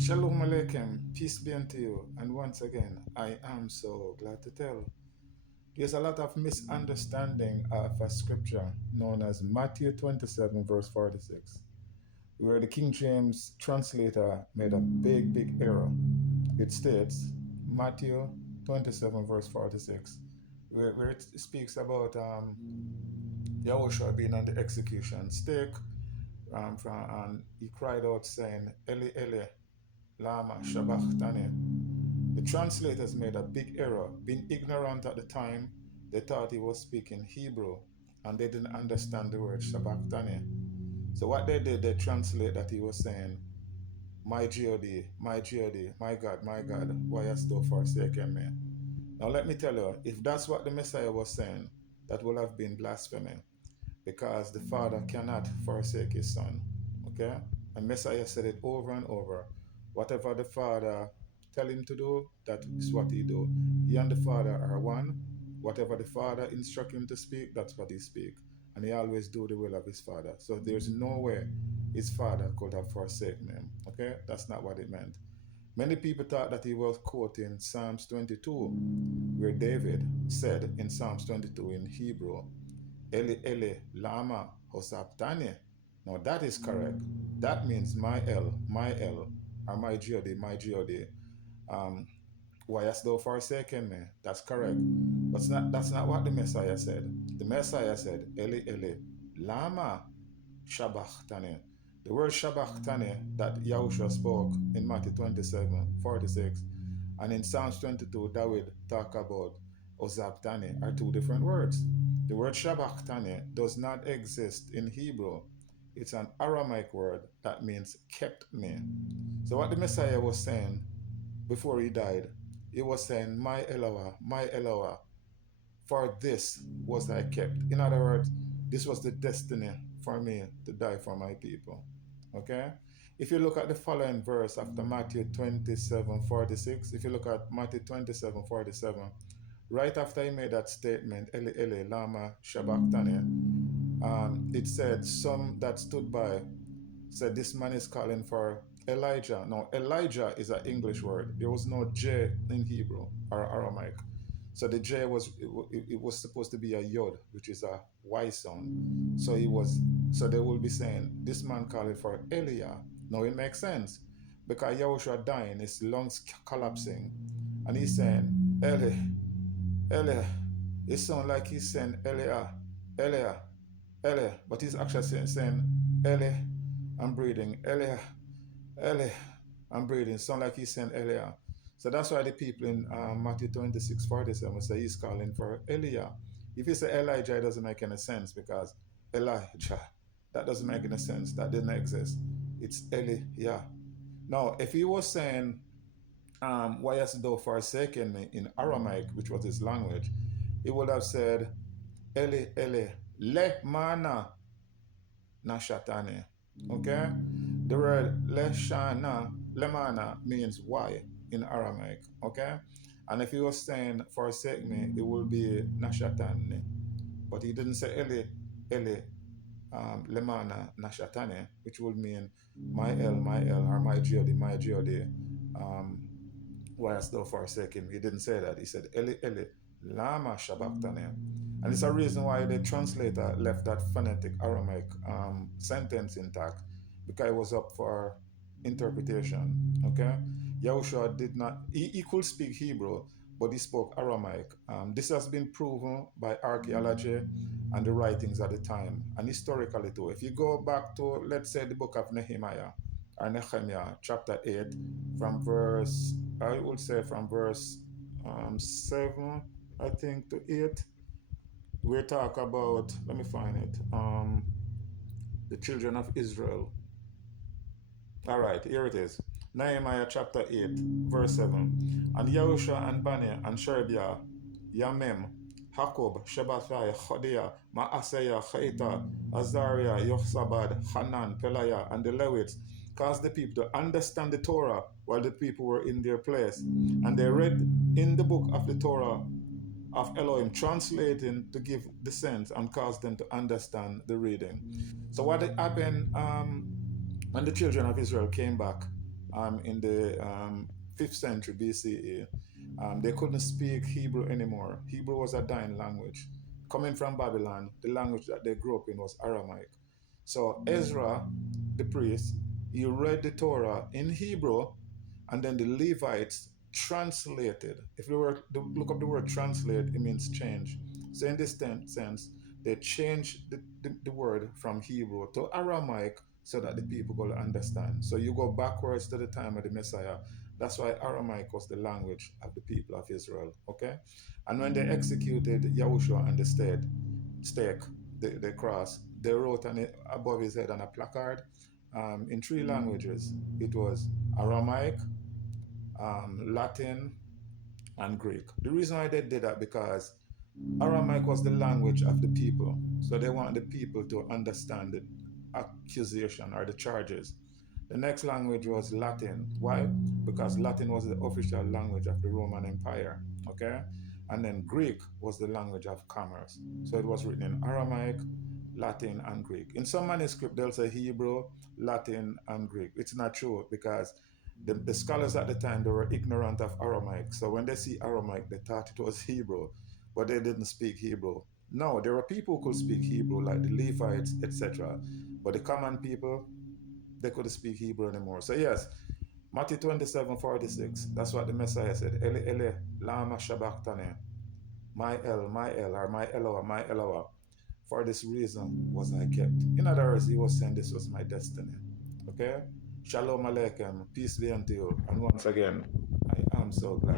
Shalom Aleichem, peace be unto you. And once again, I am so glad to tell. There's a lot of misunderstanding of a scripture known as Matthew 27, verse 46, where the King James translator made a big error. It states, Matthew 27, verse 46, where it speaks about Yahushua being on the execution stake, and he cried out saying, Eli Eli, lama Shabachtani. The translators made a big error. Being ignorant at the time, they thought he was speaking Hebrew and they didn't understand the word Shabachtani. So what they did, they translate that he was saying, my God, my God, why hast thou forsaken me? Now let me tell you, if that's what the Messiah was saying, that would have been blasphemy because the Father cannot forsake his Son. Okay? And Messiah said it over and over. Whatever the Father tell him to do, that is what he do. He and the Father are one. Whatever the Father instruct him to speak, that's what he speak. And he always do the will of his Father. So there's no way his Father could have forsaken him. Okay? That's not what it meant. Many people thought that he was quoting Psalms 22, where David said in Psalms 22 in Hebrew, Eli Eli, lama Hosaptani. Now that is correct. That means my El, or my God, why hast thou forsaken me? That's correct. But that's not what the Messiah said. The Messiah said, Eli Eli, lama Shabachtani. The word Shabachtani that Yahushua spoke in Matthew 27:46, and in Psalms 22, David talk about Ozabtani are two different words. The word Shabachtani does not exist in Hebrew. It's an Aramaic word that means kept me. So what the Messiah was saying before he died, he was saying, my Eloah, for this was I kept. In other words, this was the destiny for me to die for my people. Okay? If you look at the following verse after Matthew 27:46, if you look at Matthew 27:47, right after he made that statement, Eli Eli, lama Shabachtani, it said, some that stood by said, this man is calling for Elijah. Now, Elijah is an English word. There was no J in Hebrew or Aramaic. So the J it was supposed to be a Yod, which is a Y sound. So they will be saying, this man calling for Eliah. Now it makes sense because Yahushua dying, his lungs collapsing, and he's saying, Eli, Eli. It sounds like he's saying Eliah, Eliah, Eliah, but he's actually saying Eli, I'm breathing, Eliah, Eli, I'm breathing. Sound like he's saying Eliah. So that's why the people in Matthew 26:47 say he's calling for Eliah. If you say Elijah, it doesn't make any sense because Elijah, that doesn't make any sense. That didn't exist. It's Eliah. Now, if he was saying, why hast thou forsaken me in Aramaic, which was his language, he would have said, Eli, Eli, le mana nashatani. Okay? The word leshana, lemana means why in Aramaic. Okay? And if he was saying forsake me, it will be nashatani. But he didn't say Eli, Eli, lemana nashatani, which would mean my El, or my God, why hast thou forsaken me? He didn't say that. He said Eli, Eli, lama Shabachtani. And it's a reason why the translator left that phonetic Aramaic sentence intact, because it was up for interpretation. Okay? Yahushua did not, he could speak Hebrew, but he spoke Aramaic. This has been proven by archaeology and the writings at the time, and historically too. If you go back to, let's say, the book of Nehemiah, or Nehemiah, chapter 8, from verse, I would say from verse 7, I think, to 8, we talk about, let me find it, the children of Israel. All right, here it is. Nehemiah chapter 8, verse 7. And Yahushua and Bani and Sherebiah, Yamim, Jacob, Shebathai, Chodia, Maaseiah, Chaita, Azariah, Yochzabad, Hanan, Peliah, and the Levites caused the people to understand the Torah while the people were in their place. And they read in the book of the Torah of Elohim, translating to give the sense and cause them to understand the reading. So what happened when the children of Israel came back? in the 5th century BCE. They couldn't speak Hebrew anymore. Hebrew was a dying language. Coming from Babylon, the language that they grew up in was Aramaic. So Ezra, the priest, he read the Torah in Hebrew, and then the Levites translated. If we were to look up the word translate, it means change. So in this sense, they changed the word from Hebrew to Aramaic so that the people could understand. So you go backwards to the time of the Messiah. That's why Aramaic was the language of the people of Israel. Okay? And when they executed Yahushua on the stake, the cross, they wrote on it above his head on a placard in 3 languages. It was Aramaic, Latin, and Greek. The reason why they did that because Aramaic was the language of the people, so they want the people to understand the accusation or the charges. The next language was Latin. Why? Because Latin was the official language of the Roman Empire. Okay? And then Greek was the language of commerce. So it was written in Aramaic, Latin, and Greek. In some manuscript, they'll say Hebrew, Latin, and Greek. It's not true because the scholars at the time, they were ignorant of Aramaic. So when they see Aramaic, they thought it was Hebrew, but they didn't speak Hebrew. No, there were people who could speak Hebrew, like the Levites, etc. But the common people, they couldn't speak Hebrew anymore. So yes, Matthew 27:46. That's what the Messiah said. Eli Eli, lama Shabachtani. My El, or my Eloah, my Eloah. For this reason was I kept. In other words, he was saying this was my destiny. Okay? Shalom Aleichem. Peace be unto you. And once again, I am so glad.